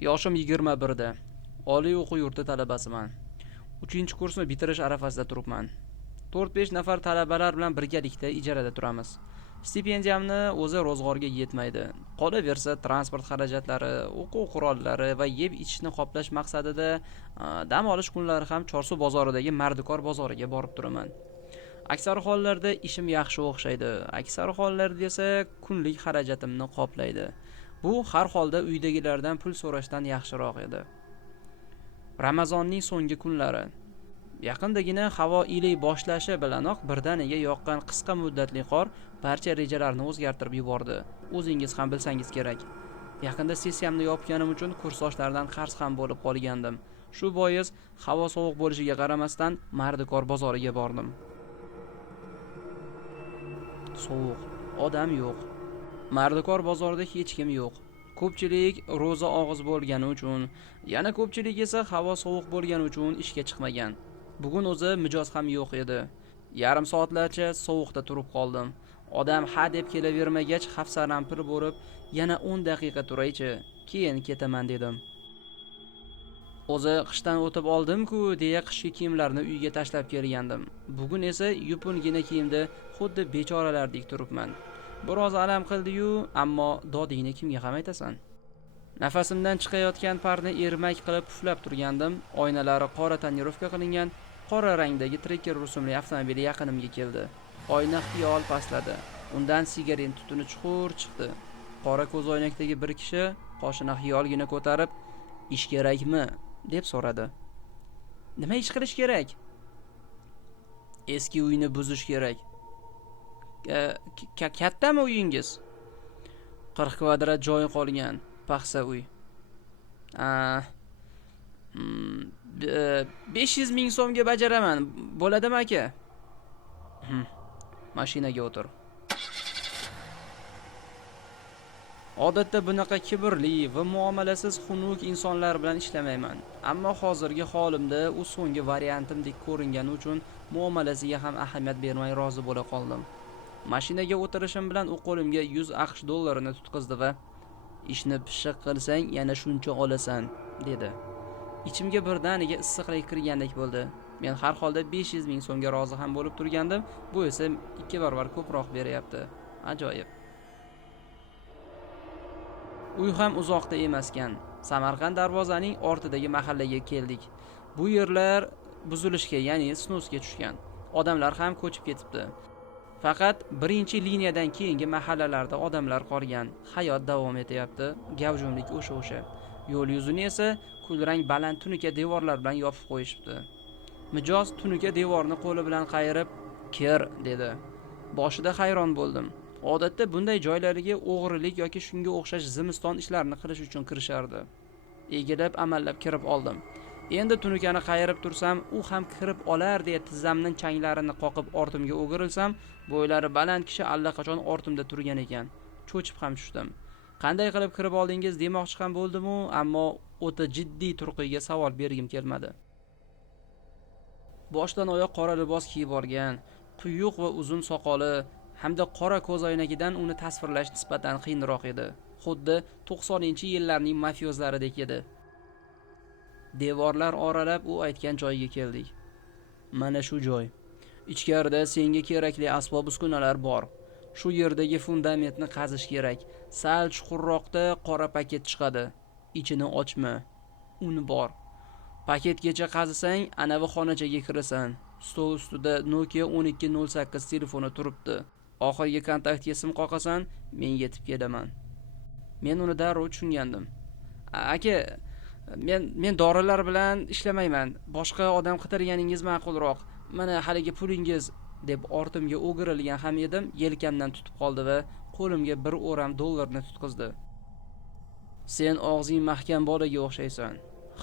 Yoshim 21 da. Oliy o'quv yurti talabasiman. 3-kursni bitirish arafasida turibman. 4-5 nafar talabalar bilan birgalikda ijarada turamiz. Stipendiyamni o'zi ro'zg'orga yetmaydi. Qolaversa, transport xarajatlari, o'quv qurollari va yeb-ichishni qoplash maqsadida dam olish kunlari ham Chorsu bozoridagi Mardikor bozoriga borib turaman. Aksar hollarda ishim yaxshi o'xshaydi. Aksar hollarda esa kunlik xarajatimni qoplaydi. Bu har holda uydagilardan pul so'rashdan yaxshiroq edi. Ramazonning so'nggi kunlari. Yaqindagina havo iliy boshlashi bilanoq birdaniga yoqqan qisqa muddatli qor barcha rejalarni o'zgartirib yubordi. O'zingiz ham bilsangiz kerak. Yaqinda sessiyamni yopganim uchun kursdoshlardan qarz ham bo'lib qolgandim. Shu bois havo sovuq bo'lishiga qaramasdan Mardikor bozoriga bordim. Sovuq, odam yo'q. Mardikor bozorida hech kim yo'q. Ko'pchilik ro'za og'iz bo'lgani uchun, yana ko'pchilik esa havo sovuq bo'lgani uchun ishga chiqmagan. Bugun o'zi mijoz ham yo'q edi. Yarim soatlarcha sovuqda turib qoldim. Odam ha deb kelavermagach, hafsarampir bo'lib, yana 10 daqiqa turaychi, keyin ketaman dedim. O'zi qishdan o'tib oldim-ku, deya qishki kiyimlarni uyga tashlab kelgandim. Bugun esa yupungina kiyimda xuddi bechoralardek turibman. Biroz alam qildi-yu, ammo dodingni kimga ham aytasan? Nafasimdan chiqayotgan parni ermak qilib puflab turgandim. Oynalari qora tonirovka qilingan, qora rangdagi Tracker rusumli avtomobil yaqinimga keldi. Oyna xiyol pastladi. Undan sigaret tutuni chuqur chiqdi. Qora ko'zoynakdagi bir kishi qoshini xiyolgina ko'tarib, "Ish kerakmi?" deb so'radi. "Nima ish qilish kerak?" "Eski uyni buzish kerak." Kattami uyingiz? 40 kvadrat joyi qolgan, paxsa uy. 500 ming so'mga bajaraman. Bo'ladimi aka? Mashinaga o'tir. Odatda bunaqa kibrli va muomalasiz xunuk insonlar bilan ishlamayman. Ammo hozirgi holimda u so'nggi variantimdek ko'ringani uchun muomalasiga ham ahamiyat bermay rozi bo'la qoldim. Mashinaga o'tirishim bilan u qo'limga 100 AQSh dollarini tutqizdi va "Ishni pishiq qilsang, yana shuncha olasan", dedi. Ichimga birdaniga issiqlik kirgandek bo'ldi. Men har holda 500 ming so'mga rozi ham bo'lib turgandim, bu esa 2 barobar ko'proq beryapti. Ajoyib. Uy ham uzoqda emaskan. Samarqand darvozaning ortidagi mahallaga keldik. Bu yerlar buzilishga, ya'ni snusga tushgan. Odamlar ham ko'chib ketibdi. Faqat birinchi liniyadan keyingi mahallalarda odamlar qolgan. Hayot davom etyapti. Gavjumlik o'sha. Yo'l yuzini esa kulrang baland tunuka devorlar bilan yopib qo'yishibdi. Mijoz tunuka devorni qo'li bilan qayirib, "Kir", dedi. Boshida hayron bo'ldim. Odatda bunday joylarga o'g'rilik yoki shunga o'xshash zimiston ishlarini qilish uchun kirishardi. Egilib, amallab kirib oldim. Endi tunukani qayirib tursam, u ham kirib olar deya tizzamning changlarini qoqib ortimga o'girilsam, bo'ylari baland kishi allaqachon ortimda turgan ekan. Cho'chib ham tushdim. "Qanday qilib kirib oldingiz?" demoqchi ham bo'ldim-u, ammo o'ta jiddiy turqiga savol bergim kelmadi. Boshdan oyoq qora libos kiyib olgan, quyuq va uzun soqoli hamda qora ko'zoynagidan uni tasvirlash nisbatan qiyinroq edi. Xuddi 90-yillarning mafiyozlaridek edi. Devorlar oralab u aytgan joyga keldik. Mana shu joy. Ichkarida senga kerakli asbob-uskunalar bor. Shu yerdagi fundamentni qazish kerak. Sal chuqurroqda qora paket chiqadi. Ichini ochma. Uni bor. Paketgacha qazisang, anavi xonachaga kirasan. Stol ustida Nokia 1208 telefoni turibdi. Oxirgi kontaktga sim qoqasan, men yetib kelaman. Men uni darrov tushungandim. "Aka, men dorilar bilan ishlamayman. Boshqa odam qidirganingiz ma'qulroq. Mana haligi pulingiz", deb ortimga o'girilgan ham edim, yelkamdan tutib qoldi va qo'limga bir o'ram dollarni tutqizdi. "Sen og'zing mahkam bolaga o'xshaysan.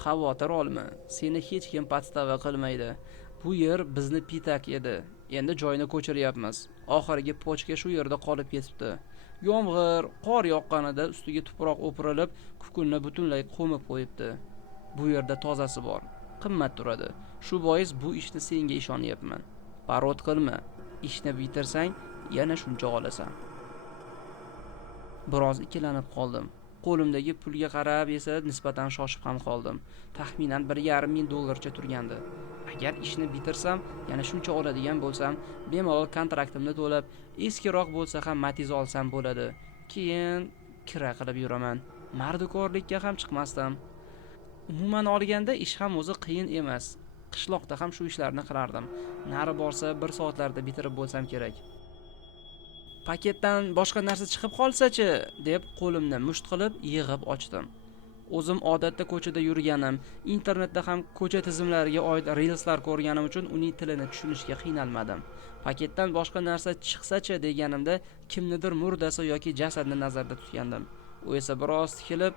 Xavotir olma. Seni hech kim podstava qilmaydi. Bu yer bizni pitak edi. Endi joyni ko'chiryapmiz. Oxirgi pochka shu yerda qolib ketibdi. Yomg'ir, qor yoqqanida ustiga tuproq o'pirilib, kukunni butunlay qo'mib qo'yibdi. Bu yerda tozasi bor. Qimmat turadi. Shu bois bu ishni senga ishonyapman. Parod qilma. Ishni bitirsang, yana shuncha olasan." Biroz ikkilanib qoldim. Qo'limdagi pulga qarab esa nisbatan shoshib ham qoldim. Taxminan $1,500 turgandi. Agar ishni bitirsam, yana shuncha oladigan bo'lsam, bemalol kontraktimni to'lab, eskiroq bo'lsa ham Matiz olsam bo'ladi. Keyin kira qilib yuraman. Mardikorlikka ham chiqmasdim. Umuman olganda ish ham o'zi qiyin emas. Qishloqda ham shu ishlarni qilardim. Nari borsa 1 soatlarda bitirib bo'lsam kerak. Paketdan boshqa narsa chiqib qolsa-chi, deb qo'limni musht qilib yig'ib ochdim. O'zim odatda ko'chada yurganim, internetda ham ko'cha tizimlariga oid reelslar ko'rganim uchun uning tilini tushunishga qiynalmadim. Paketdan boshqa narsa chiqsa-chi deganimda kimnidir murdasi yoki jasadni nazarda tutgandim. U esa biroz tikilib,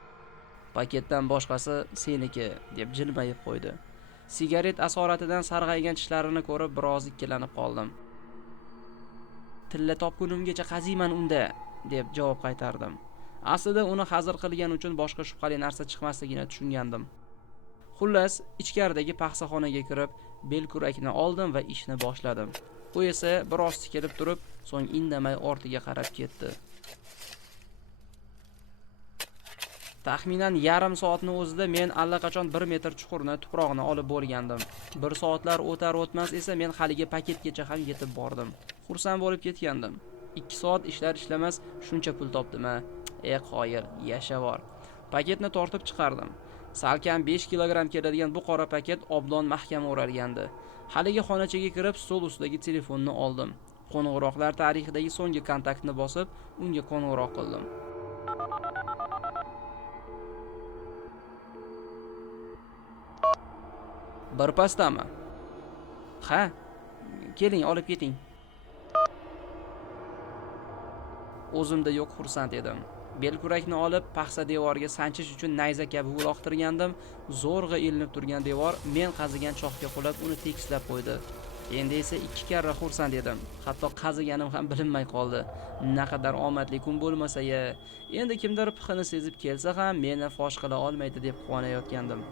paketdan boshqasi seniki deb jilmayib qo'ydi. Sigaret asoratidan sarg'aygan tishlarini ko'rib biroz ikkilanib qoldim. Tilla topgunimgacha qaziyman unda, deb javob qaytardim. Aslida uni hazil qilgani uchun boshqa shubhali narsa chiqmasligini tushungandim. Xullas, ichkaridagi paxsaxonaga kirib, belkurakni oldim va ishni boshladim. U esa biroz tikilib turib, so'ng indamay ortiga qarab ketdi. Taxminan yarim soatning o'zida men allaqachon 1 metr chuqurni tuproqni olib bo'lgandim. 1 soatlar o'tar o'tmas esa men haligi paketgacha ham yetib bordim. Xursand bo'lib ketgandim. 2 soat ishlar ishlamas shuncha pul topdim-a. Qoyil, yashavor. Paketni tortib chiqardim. Salkam 5 kilogramm keladigan bu qora paket obdon mahkam o'ralgandi. Haligi xonachaga kirib, stol ustidagi telefonni oldim. Qo'ng'iroqlar tarixidagi so'nggi kontaktni bosib, unga qo'ng'iroq qildim. Birpasdami? Ha, keling olib keting. O'zimda yo'q xursand edim. Belkurakni olib paxsa devoriga sanchish uchun nayza kabi uloqtirgandim. Zo'rg'a ilinib turgan devor men qazigan choqga qulab uni tekislab qo'ydi. Endi esa 2 karra xursand edim. Hatto qaziganim ham bilinmay qoldi. Naqadar omadli kun bo'lmasa-ya, endi kimdir pixini sezib kelsa ham meni fosh qila olmaydi deb quvonayotgandim.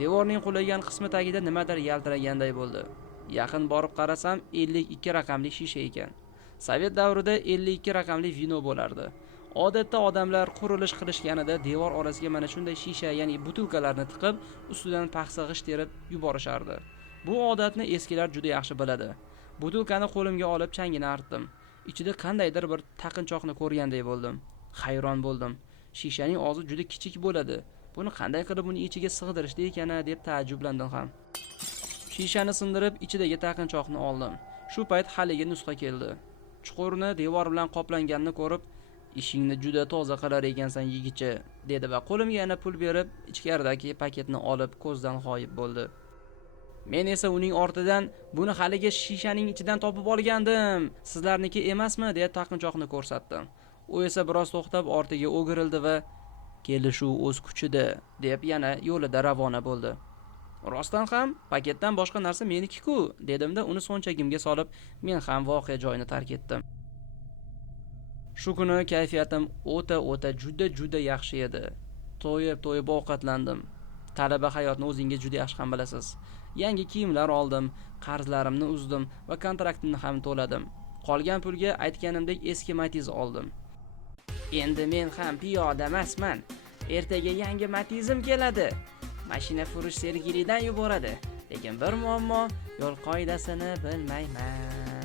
Devorning qulagan qismi tagida nimadir yaltiraganday bo'ldi. Yaqin borib qarasam 52 raqamli shisha ekan. Sovet davrida 52 raqamli vino bo'lardi. Odatda odamlar qurilish qilishganida devor orasiga mana shunday shisha, ya'ni butilkalarni tiqib, ustidan paxsa g'isht terib yuborishardi. Bu odatni eskilar juda yaxshi biladi. Butilkani qo'limga olib changini artdim. Ichida qandaydir bir taqinchoqni ko'rganday bo'ldim. Hayron bo'ldim. Shishaning og'zi juda kichik bo'ladi. Buni qanday qilib uni ichiga sig'dirishdi ekan deb taajjublandim ham. Shishani sindirib ichidagi taqinchoqni oldim. Shu payt haligi nusxa keldi. Chuqurni devor bilan qoplanganini ko'rib, "Ishingni juda toza qilar ekansan, yigitcha", dedi va qo'limga yana pul berib, ichkaridagi paketni olib ko'zdan g'oyib bo'ldi. Men esa uning ortidan "Buni haligi shishaning ichidan topib olgandim. Sizlarniki emasmi?" deya taqinchoqni ko'rsatdim. U esa biroz to'xtab ortiga o'girildi va "Kelishuv o'z kuchida", deb yana yo'lida ravona bo'ldi. Rostdan ham paketdan boshqa narsa meniki-ku, dedimda uni so'nchagimga solib, men ham voqea joyini tark etdim. Shu kuni kayfiyatim o'ta juda yaxshi edi. To'yib ovqatlandim. Talaba hayotni o'zingiz juda yaxshi ham bilasiz. Yangi kiyimlar oldim, qarzlarimni uzdim va kontraktimni ham to'ladim. Qolgan pulga aytganimdek eski Matiz oldim. Endi men ham piyoda emasman. Ertaga yangi Matizim keladi. Mashina furush Sergilidan yuboradi. Lekin bir muammo, yo'l qoidasini bilmayman.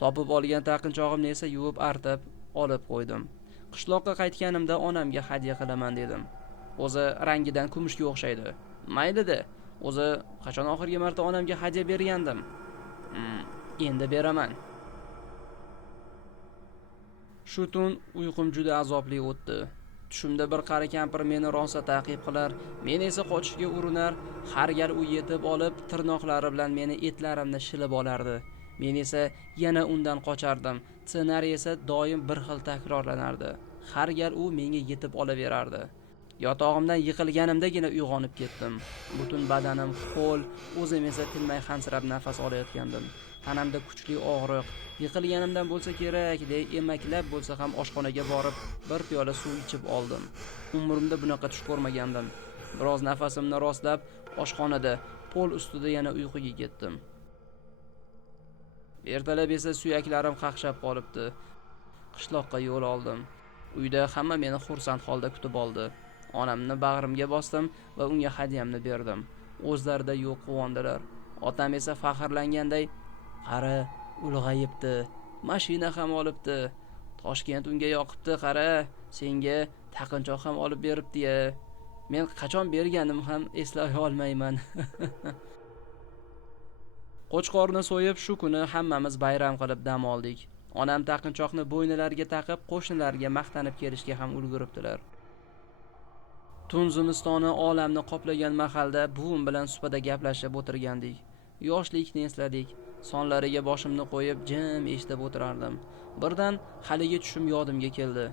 Topib olgan taqinchog'imni esa yuvib artib olib qo'ydim. Qishloqqa qaytganimda onamga hadya qilaman dedim. O'zi rangidan kumushga o'xshaydi. Mayli-da. O'zi qachon oxirgi marta onamga hadya bergandim? Endi beraman. Shu tun uyqum juda azobli o'tdi. Tushimda bir qari kampir meni rosa ta'qib qilar, men esa qochishga urinar, har gal u yetib olib tirnoqlari bilan meni etlarimni shilib olardi. Men esa yana undan qochardim. Ssenariy esa doim bir xil takrorlanardi. Har gal u menga yetib olaverardi. Yotog'imdan yiqilganimdagina uyg'onib ketdim. Butun badanim ho'l, o'zim esa tinmay hansirab nafas olayotgandim. Tanamda kuchli og'riq, yiqilganimdan bo'lsa kerak deb emaklab bo'lsa ham oshxonaga borib, bir piyola suv ichib oldim. Umrimda bunaqa tush ko'rmagandim. Biroz nafasimni rostlab, oshxonada pol ustida yana uyquga ketdim. Ertalab esa suyaklarim qaqshab qolibdi. Qishloqqa yo'l oldim. Uyda hamma meni xursand holda kutib oldi. Onamni bag'rimga bosdim va unga hadyamni berdim. O'zlarida yo'q quvondilar. Otam esa faxrlanganday, "Qara, ulg'ayibdi. Mashina ham olibdi. Toshkent unga yoqibdi, qara, senga taqinchoq ham olib beribdi-ya. Men qachon berganim ham eslay olmayman." Qo'chqorni so'yib shu kuni hammamiz bayram qilib dam oldik. Onam taqinchoqni bo'ynilariga taqib qo'shnilarga maqtanib kelishga ham ulguribdilar. Tun zimistoni olamni qoplagan mahalda buvim bilan supada gaplashib o'tirgandik. Yoshlikni esladik. Sonlariga boshimni qo'yib jim eshitib o'tirardim. Birdan haligi tushim yodimga keldi.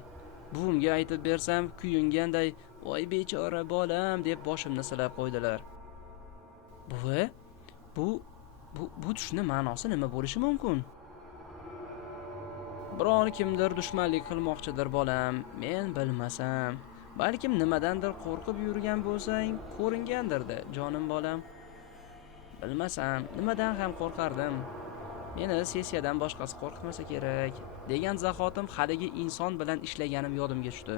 Buvimga aytib bersam, kuyunganday, "Voy bechora bolam" deb boshimni silab qo'ydilar. "Buvi, bu tushning ma'nosi nima bo'lishi mumkin?" "Biron kimdir dushmanlik qilmoqchidir bolam, men bilmasam. Balkim nimadandir qo'rqib yurgan bo'lsang, ko'ringandir-da, jonim bolam." "Bilmasam, nimadan ham qo'rqardim. Meni sessiyadan boshqasi qo'rqitmasa kerak" degan zahotim haligi inson bilan ishlaganim yodimga tushdi.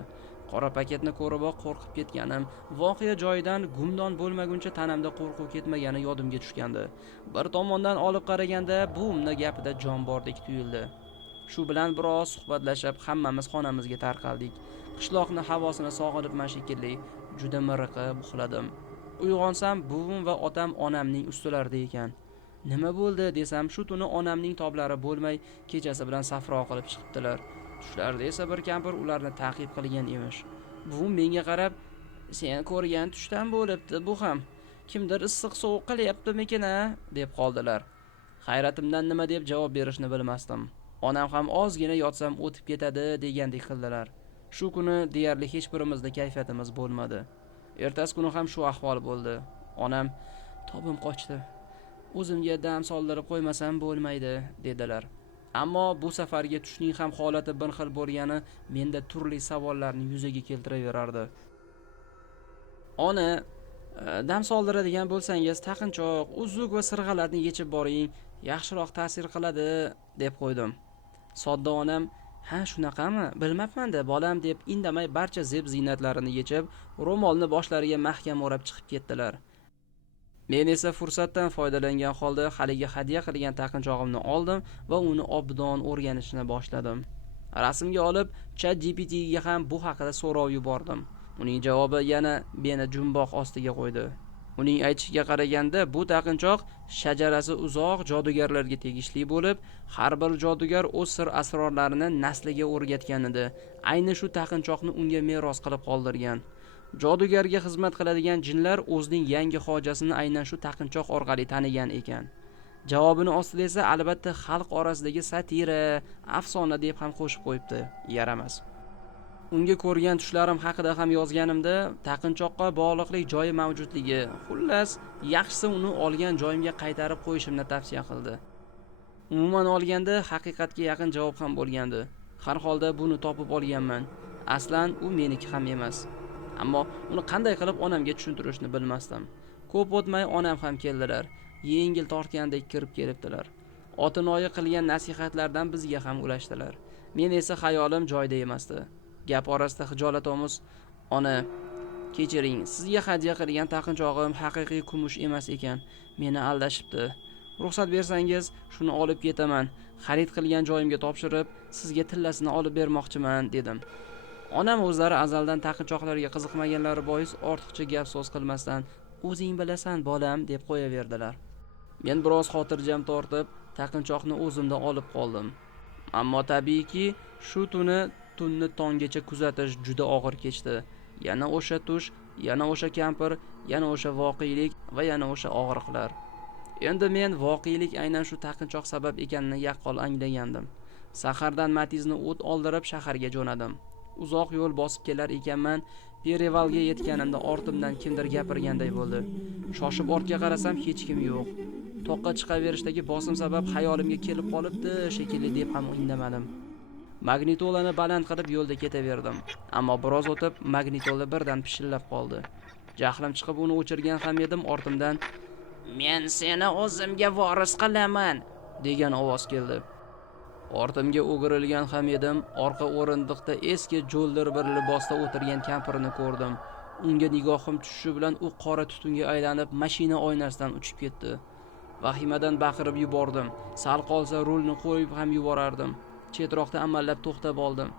Qora paketni ko'riboq qo'rqib ketganim, voqea joyidan gumdon bo'lmaguncha tanamda qo'rquv ketmagani yodimga tushgandi. Bir tomondan olib qaraganda buvimning gapida jon bordek tuyuldi. Shu bilan biroz suhbatlashib hammamiz xonamizga tarqaldik. Qishloqni havosini sog'inibman shekilli, juda miriqib uxladim. Uyg'onsam buvim va otam onamning ustilarida ekan. Nima bo'ldi desam, shu tuni onamning toblari bo'lmay, kechasi bilan safro qilib chiqibdilar. Tushlarida esa bir kampir ularni ta'qib qilgan emish. Buvim menga qarab, "Sen ko'rgan tushdan bo'libdi bu ham. Kimdir issiq sovuq qilyaptimikin-a?" deb qoldilar. Hayratimdan nima deb javob berishni bilmasdim. Onam ham ozgina yotsam o'tib ketadi degandek qildilar. Shu kuni deyarli hech birimizda kayfiyatimiz bo'lmadi. Ertasi kuni ham shu ahvol bo'ldi. Onam, "Tobim qochdi. O'zimga dam soldirib qo'ymasam bo'lmaydi" dedilar. Ammo bu safargi tushning ham holati bir xil bo'lgani menda turli savollarni yuzaga keltiraverardi. "Ona, dam soldiradigan bo'lsangiz taqinchoq, uzuk va sirg'alarni yechib boring, yaxshiroq ta'sir qiladi" deb qo'ydim. Sodda onam, "Ha, shunaqami? Bilmabman-da bolam" deb indamay barcha zeb-ziynatlarini yechib, ro'molni boshlariga mahkam o'rab chiqib ketdilar. Men esa fursatdan foydalangan holda haligi hadya qilgan taqinchog'imni oldim va uni obdon o'rganishni boshladim. Rasmga olib, ChatGPT ga ham bu haqida so'rov yubordim. Uning javobi yana meni jumboq ostiga qo'ydi. Uning aytishiga qaraganda, bu taqinchoq shajarasi uzoq jodugarlarga tegishli bo'lib, har bir jodugar o'z sir asrorlarini nasliga o'rgatgan edi. Ayni shu taqinchoqni unga meros qilib qoldirgan. Jodugarga xizmat qiladigan jinlar o'zining yangi hojasini aynan shu taqinchoq orqali tanigan ekan. Javobini ostida esa albatta xalq orasidagi satira, afsona deb ham qo'shib qo'yibdi. Yaramas. Unga ko'rgan tushlarim haqida ham yozganimda, taqinchoqqa bog'liqli joyi mavjudligi, xullas, yaxshisi uni olgan joyimga qaytarib qo'yishimni tavsiya qildi. Umuman olganda haqiqatga yaqin javob ham bo'lgandi. Har holda buni topib olganman. Aslan u meniki ham emas. Ammo uni qanday qilib onamga tushuntirishni bilmasdim. Ko'p o'tmay onam ham keldilar. Yengil tortgandek kirib kelibdilar. Otinoyi qilgan nasihatlardan bizga ham ulashdilar. Men esa xayolim joyida emasdi. Gap orasida hijolat-omuz, "Ona, kechiring, sizga hadya qilgan taqinchog'im haqiqiy kumush emas ekan. Meni aldashibdi. Ruxsat bersangiz, shuni olib ketaman. Xarid qilgan joyimga topshirib, sizga tillasini olib bermoqchiman" dedim. Onam o'zlari azaldan taqinchoqlarga qiziqmaganlari bois ortiqcha gap so'z qilmasdan, "O'zing bilasan, bolam" deb qo'yaverdilar. Men biroz xotirjam tortib, taqinchoqni o'zimda olib qoldim. Ammo tabiiyki, shu tunni tonggacha kuzatish juda og'ir kechdi. Yana o'sha tush, yana o'sha kampir, yana o'sha voqelik va yana o'sha og'riqlar. Endi men voqelik aynan shu taqinchoq sabab ekanini yaqqol anglagandim. Sahardan Matiz'ni o't oldirib shaharga jo'nadim. Uzoq yo'l bosib kelar ekanman, Perevalga yetganimda ortimdan kimdir gapirganday bo'ldi. Shoshib ortga qarasam hech kim yo'q. Toqqa chiqaverishdagi bosim sabab xayolimga kelib qolibdi shekilli deb ham indamadim. Magnitolani baland qilib yo'lda ketaverdim. Ammo biroz o'tib magnitola birdan pishillab qoldi. Jahlim chiqib uni o'chirgan ham edim, ortimdan "Men seni o'zimga voris qilaman. degan ovoz keldi. Ortimga o'girilgan ham edim, orqa o'rindiqda eski jo'ldir bir libosda o'tirgan kampirni ko'rdim. Unga nigohim tushishi bilan u qora tutunga aylanib mashina oynasidan uchib ketdi. Vahimadan baqirib yubordim. Sal qolsa rulni qo'yib ham yuborardim. Chetroqda amallab to'xtab oldim.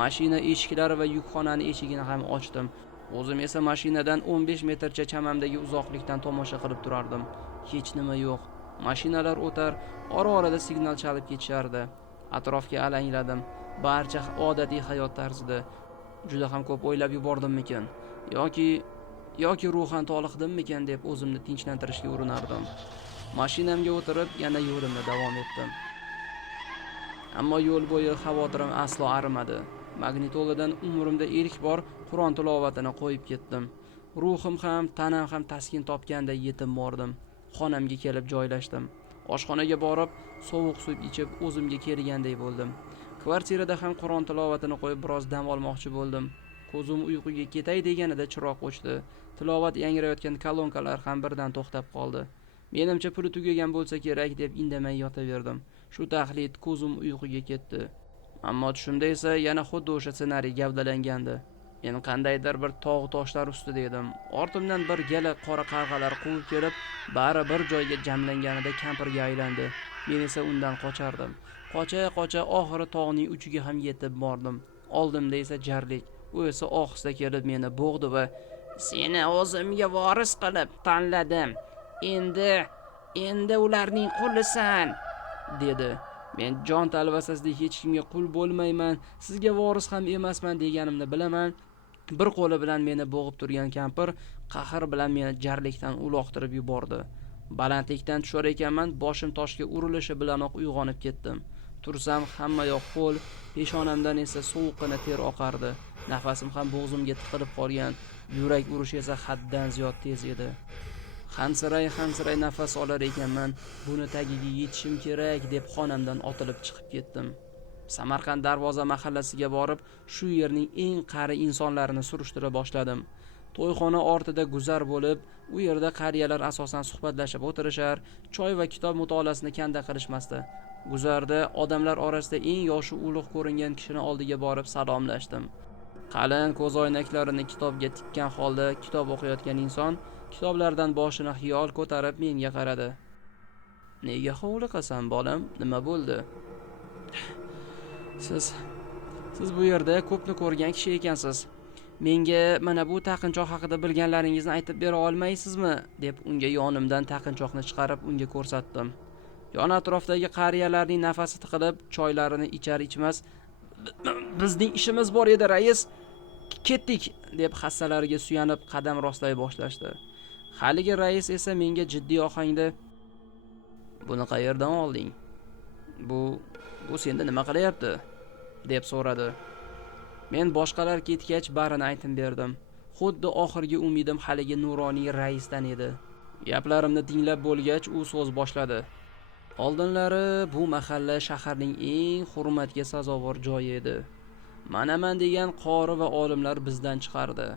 Mashina eshiklari va yukxonani eshigini ham ochdim. O'zim esa mashinadan 15 metrcha chamamdagi uzoqlikdan tomosha qilib turardim. Hech nima yo'q. Mashinalar o'tar, ora-orada signal chalib ketishardi. Atrofga alangladim. Barcha odatiy hayot tarzida. Juda ham ko'p o'ylab yubordimmikan yoki ruhan toliqdimmikan deb o'zimni tinchlantirishga urinardim. Mashinamga o'tirib yana yo'limni davom etdim. Ammo yo'l bo'yi xavotirim aslo arimadi. Magnitoladan umrimda ilk bor Qur'on tilovatini qo'yib ketdim. Ruhim ham, tanam ham taskin topganday yetib bordim. Xonamga kelib joylashdim. Oshxonaga borib, sovuq suv ichib o'zimga kelganday bo'ldim. Kvartirada ham Qur'on tilovatini qo'yib biroz dam olmoqchi bo'ldim. Ko'zim uyquga ketay deganida chiroq o'chdi. Tilovat yangrayotgan kolonkalar ham birdan to'xtab qoldi. Menimcha puli tugagan bo'lsa kerak deb indamay yotaverdim. Shu taxlit ko'zim uyquga ketdi. Ammo tushimda esa yana xuddi o'sha ssenariy gavdalangandi. Men qandaydir bir tog' toshlar ustida edim. Ortimdan bir gala qora qarg'alar quvib kelib, bari bir joyga jamlanganida kampirga aylandi. Men esa undan qochardim. Qocha oxiri tog'ning uchiga ham yetib bordim. Oldimda esa jarlik. U esa ohista kelib meni bo'g'di va "Seni o'zimga voris qilib tanladim. Endi ularning qulisan", dedi. Men jon talvasasida hech kimga qul bo'lmayman, sizga voris ham emasman deganimni bilaman. Bir qo'li bilan meni bo'g'ib turgan kampir qahr bilan meni jarlikdan uloqtirib yubordi. Balandlikdan tushar ekanman, boshim toshga urilishi bilanoq uyg'onib ketdim. Tursam hamma yoq ho'l, peshonamdan esa sovuqqina ter oqardi. Nafasim ham bo'g'zimga tiqilib qolgan, yurak urishi esa haddan ziyod tez edi. Xansiray nafas olar ekanman, buni tagiga yetishim kerak deb xonamdan otilib chiqib ketdim. Samarqand Darvoza mahallasiga borib, shu yerning eng qari insonlarini surishtira boshladim. To'yxona ortida guzar bo'lib, u yerda qariyalar asosan suhbatlashib o'tirishar, choy va kitob mutolaasini kanda qilishmasdi. Guzarda odamlar orasida eng yoshi ulug' ko'ringan kishini oldiga borib salomlashdim. Qalin ko'zoynaklarini kitobga tikkan holda kitob o'qiyotgan inson kitoblardan boshini xiyol ko'tarib menga qaradi. "Nega hovliqasan bolam? Nima bo'ldi?" Siz bu yerda ko'pni ko'rgan kishi ekansiz. Menga mana bu taqinchoq haqida bilganlaringizni aytib bera olmaysizmi? deb unga yonimdan taqinchoqni chiqarib unga ko'rsatdim. Yon atrofdagi qariyalarning nafasi tiqilib, choylarini ichar ichmas, "Bizning ishimiz bor edi, rais. Ketdik", deb hassalariga suyanib qadam rostlay boshlashdi. Haligi rais esa menga jiddiy ohangda "Buni qayerdan olding? Bu senda nima qilyapti?" deb so'radi. Men boshqalar ketgach barini aytib berdim. Xuddi oxirgi umidim haligi nuroniy raisdan edi. Gaplarimni tinglab bo'lgach u so'z boshladi. "Oldinlari bu mahalla shaharning eng hurmatga sazovor joyi edi. Manaman degan qori va olimlar bizdan chiqardi.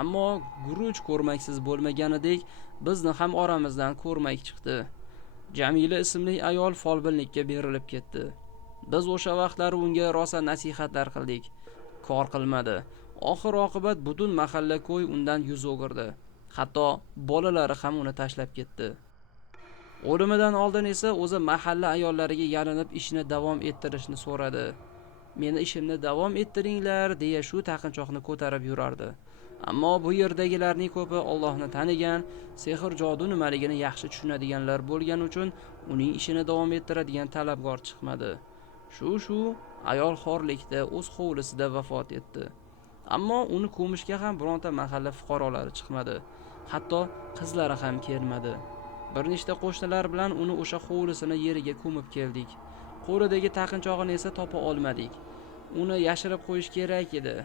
Ammo guruch ko'rmaksiz bo'lmaganidek bizni ham oramizdan ko'rmak chiqdi. Jamila ismli ayol folbinlikka berilib ketdi. Biz o'sha vaqtlar unga rosa nasihatlar qildik. Kor qilmadi. Oxir oqibat butun mahalla ko'y undan yuz o'girdi. Hatto bolalari ham uni tashlab ketdi. O'limidan oldin esa o'zi mahalla ayollariga yalinib ishini davom ettirishni so'radi. Meni ishimni davom ettiringlar deya shu taqinchoqni ko'tarib yurardi. Ammo bu yerdagilarning ko'pi Allohni tanigan, sehr jodu nimaligini yaxshi tushunadiganlar bo'lgani uchun uning ishini davom ettiradigan talabgor chiqmadi. Shu ayol xorlikda o'z hovlisida vafot etdi. Ammo uni ko'mishga ham bironta mahalla fuqarolari chiqmadi. Hatto qizlari ham kelmadi. Bir nechta qo'shnilar bilan uni o'sha hovlisini yeriga ko'mib keldik. Qo'lidagi taqinchog'ini esa topa olmadik. Uni yashirib qo'yish kerak edi.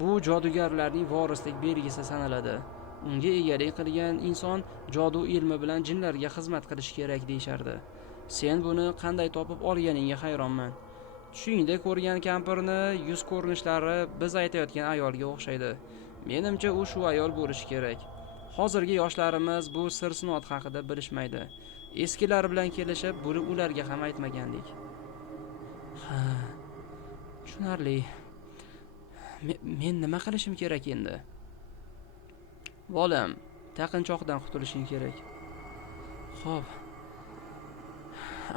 Bu jodugarlarning vorislik belgisi sanaladi. Unga egalik qilgan inson jodu ilmi bilan jinlarga xizmat qilish kerak deyshardi. Sen buni qanday topib olganingga hayronman. Tushingda ko'rgan kampirni yuz ko'rinishlari biz aytayotgan ayolga o'xshaydi. Menimcha u shu ayol bo'lishi kerak. Hozirgi yoshlarimiz bu sir-sinot haqida bilishmaydi. Eskilar bilan kelishib, buni ularga ham aytmagandik. Ha, tushunarli. Men nima qilishim kerak endi? Bolam, taqinchoqdan qutulishing kerak. Xo'p.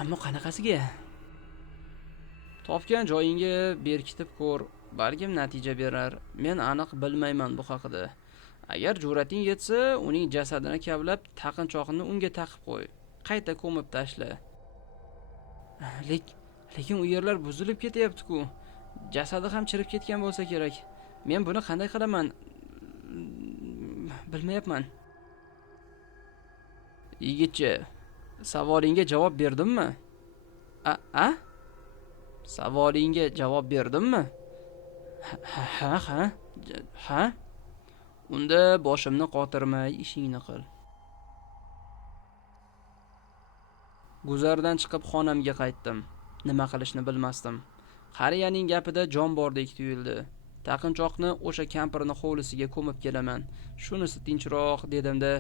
Ammo qanaqasiga? Topgan joyingga berkitib ko'r, balkim natija berar. Men aniq bilmayman bu haqida. Agar jur'ating yetsa, uning jasadini kavlab, taqinchoqni unga taqib qo'y. Qayta ko'mib tashla. Lekin u yerlar buzilib ketyapti-ku. Jasadi ham chirib ketgan bo'lsa kerak. Men buni qanday qilaman? Bilmayapman. Yigitcha, savolingga javob berdimmi? A? Savolingga javob berdimmi? Ha. Unda boshimni qotirmay ishingni qil. Guzardan chiqib xonamga qaytdim. Nima qilishni bilmasdim. Qariyaning gapida jon bordek tuyuldi. Taqinchoqni o'sha kampirni hovlisiga ko'mib kelaman. Shunisi tinchroq dedimda,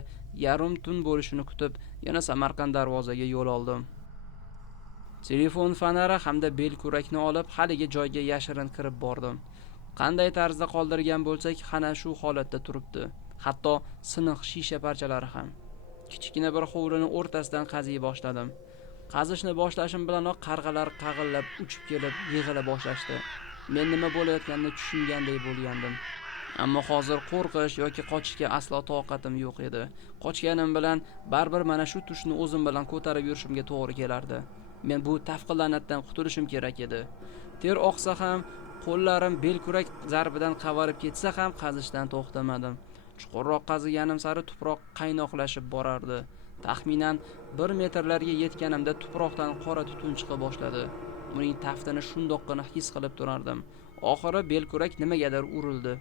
yarim tun bo'lishini kutib, yana Samarqand darvozaga yo'l oldim. Telefon fonari hamda belkurakni olib, haligi joyga yashirin kirib bordim. Qanday tarzda qoldirgan bo'lsak, xana shu holatda turibdi. Hatto siniq shisha parchalari ham. Kichkina bir hovlini o'rtasidan qaziy boshladim. Qazishni boshlashim bilanoq qarg'alar qag'illab uchib kelib yig'ila boshlashdi. Men nima bo'layotganini tushunganday bo'lgandim. Ammo hozir qo'rqish yoki qochishga aslo toqatim yo'q edi. Qochganim bilan baribir mana shu tushni o'zim bilan ko'tarib yurishimga to'g'ri kelardi. Men bu tafqillanatdan qutulishim kerak edi. Ter oqsa ham, qo'llarim belkurak zarbidan qavarib ketsa ham qazishdan to'xtamadim. Chuqurroq qaziganim sari tuproq qaynoqlashib borardi. Taxminan 1 metrlarga yetganimda tuproqdan qora tutun chiqa boshladi. Uning taftini shundoqqina his qilib turardim. Oxiri belkurak nimagadir urildi.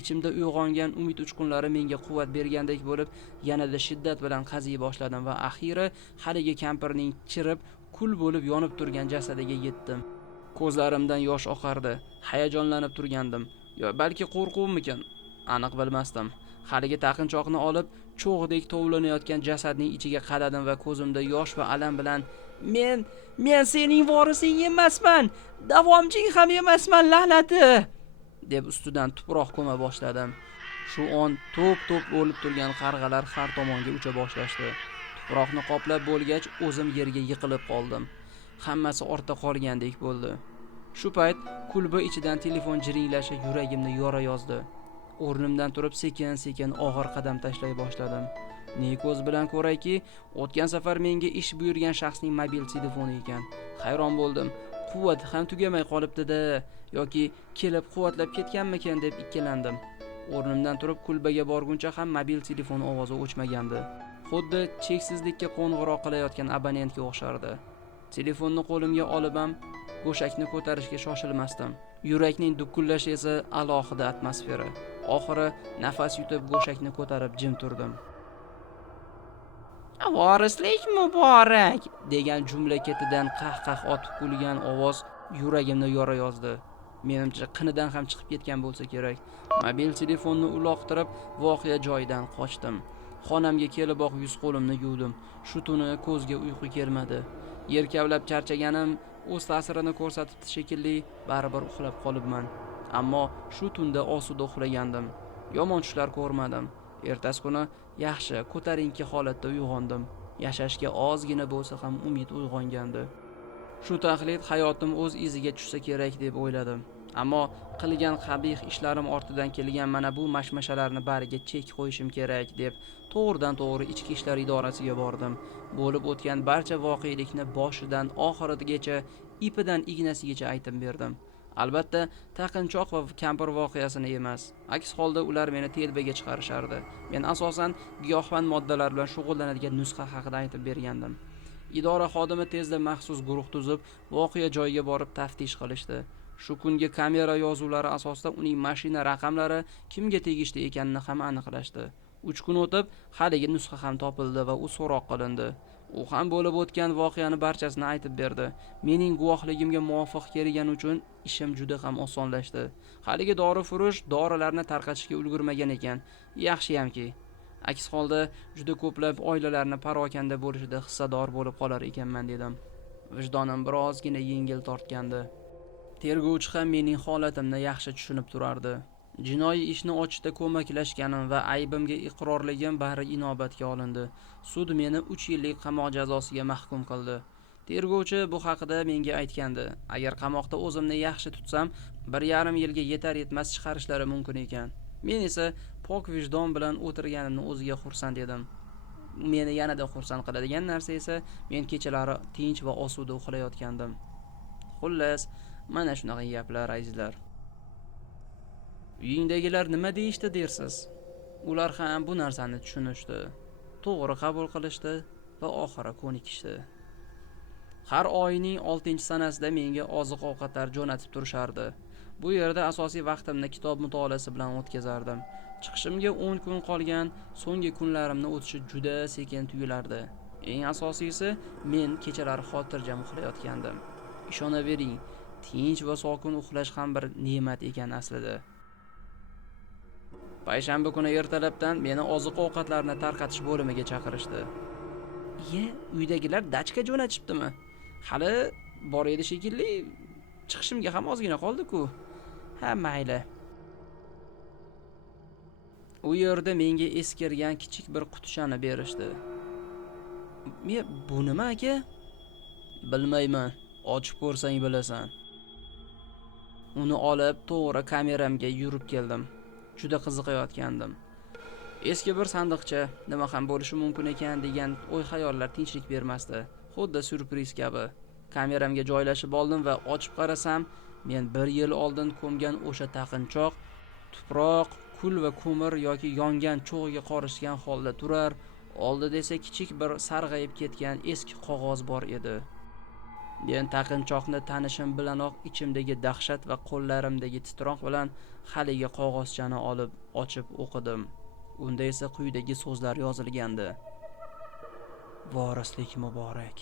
Ichimda uyg'ongan umid uchqunlari menga quvvat bergandek bo'lib, yanada shiddat bilan qaziy boshladim va axiri haligi kampirning chirib, kul bo'lib yonib turgan jasadiga yetdim. Ko'zlarimdan yosh oqardi. Hayajonlanib turgandim. Yo balki qo'rquvmikin? Aniq bilmasdim. Haligi taqinchoqni olib, cho'g'dek tovlanayotgan jasadning ichiga qadadim va ko'zimda yosh va alam bilan men sening vorising emasman, davomching ham emasman, la'nati, deb ustidan tuproq ko'ma boshladim. Shu on to'p bo'lib turgan qarg'alar har tomonga ucha boshlashdi. Tuproqni qoplab bo'lgach, o'zim yerga yiqilib qoldim. Hammasi ortda qolgandek bo'ldi. Shu payt kulba ichidan telefon jiringlashi yuragimni yora yozdi. O'rnimdan turib sekin og'ir qadam tashlay boshladim. Ne ko'z bilan ko'rayki, o'tgan safar menga ish buyurgan shaxsning mobil telefoni ekan. Hayron bo'ldim. Quvvat ham tugamay qolibdi-da yoki kelib quvvatlab ketganmikan deb ikkilandim. O'rnimdan turib kulbaga borguncha ham mobil telefon ovozi o'chmagandi. Xuddi cheksizlikka qo'ng'iroq qilayotgan abonentga o'xshardi. Telefonni qo'limga olib ham go'shakni ko'tarishga shoshilmasdim. Yurakning dukullashi esa alohida atmosfera. Oxiri nafas yutib go'shakni ko'tarib jim turdim. "Vorislik muborak" degan jumla ketidan qah-qah otib kulgan ovoz yuragimni yora yozdi. Menimcha qinidan ham chiqib ketgan bo'lsa kerak. Mobil telefonni uloqtirib voqea joyidan qochdim. Xonamga keliboq yuz qo'limni yuvdim. Shu tuni ko'zga uyqu kelmadi. Yerkavlab charchaganim o'z ta'sirini ko'rsatibdi shekilli, baribir uxlab qolibman. Ammo shu tunda osuda uxlagandim. Yomon tushlar ko'rmadim. Ertasi kuni yaxshi, ko'tarinki holatda uyg'ondim. Yashashga ozgina bo'lsa ham umid uyg'ongandi. Shu taxlit hayotim o'z iziga tushsa kerak deb o'yladim. Ammo qilgan qabih ishlarim ortidan kelgan mana bu mashmashalarni bariga chek qo'yishim kerak deb to'g'ridan to'g'ri ichki ishlar idorasiga bordim. Bo'lib o'tgan barcha voqelikni boshidan oxirigacha, ipidan ignasigacha aytib berdim. Albatta, taqinchoq va kampir voqeasini emas. Aks holda ular meni telbaga chiqarishardi. Men asosan giyohvand moddalar bilan shug'ullanadigan nusxa haqida aytib bergandim. Idora xodimi tezda maxsus guruh tuzib, voqea joyiga borib taftish qilishdi. Shu kungi kamera yozuvlari asosida uning mashina raqamlari kimga tegishli ekanini ham aniqlashdi. 3 kun o'tib, haligi nusxa ham topildi va u so'roq qilindi. U ham bo'lib o'tgan voqeani barchasini aytib berdi. Mening guvohligimga muvofiq kelgani uchun ishim juda ham osonlashdi. Haligi dorifurush dorilarni tarqatishga ulgurmagan ekan. Yaxshiyamki. Aks holda juda ko'plab oilalarni parokanda bo'lishida hissador bo'lib qolar ekanman dedim. Vijdonim birozgina yengil tortgandi. Tergovchi ham mening holatimni yaxshi tushunib turardi. Jinoiy ishni ochishda ko'maklashganim va aybimga iqrorligim bari inobatga olindi. Sud meni 3 yillik qamoq jazosiga mahkum qildi. Tergovchi bu haqida menga aytgandi. Agar qamoqda o'zimni yaxshi tutsam, 1,5 yilga yetar etmas chiqarishlari mumkin ekan. Men esa pok vijdon bilan o'tirganimni o'ziga xursand edim. Meni yanada xursand qiladigan narsa esa men kechalari tinch va osuda uxlayotgandim. Xullas, mana shunaqa gaplar azizlar. Uyingdagilar nima deyishdi dersiz? Ular ham bu narsani tushunishdi, to'g'ri qabul qilishdi va oxiri ko'nikishdi. Har oyning 6-sanasida menga oziq-ovqatlar jo'natib turishardi. Bu yerda asosiy vaqtimni kitob mutolaasi bilan o'tkazardim. Chiqishimga 10 kun qolgan so'nggi kunlarimni o'tishi juda sekin tuyulardi. Eng asosiysi, men kechalari xotirjam uxlayotgandim. Ishonavering, tinch va sokin uxlash ham bir ne'mat ekan aslida. Payshanba kuni ertalabdan meni oziq-ovqatlarni tarqatish bo'limiga chaqirishdi. Uydagilar dachka jo'natishibdimi? Hali bor edi shekilli, chiqishimga ham ozgina qoldi-ku. Ha, mayli. U yerda menga eskirgan kichik bir qutishani berishdi. Bu nima aka? Bilmayman, ochib ko'rsang bilasan. Uni olib to'g'ri kameramga yurib keldim. Juda qiziqayotgandim. Eski bir sandiqcha, nima ham bo'lishi mumkin ekan degan o'y-xayollar tinchlik bermasdi. Xuddi syurpriz kabi. Kameramga joylashib oldim va ochib qarasam, men 1 yil oldin ko'mgan o'sha taqinchoq tuproq, kul va ko'mir yoki yongan cho'g'iga qorishgan holda turar, oldida esa kichik bir sarg'ayib ketgan eski qog'oz bor edi. Men taqinchoqni tanishim bilanoq ichimdagi dahshat va qo'llarimdagi titroq bilan haligi qog'ozchani olib ochib o'qidim. Unda esa quyidagi so'zlar yozilgandi: Vorislik muborak.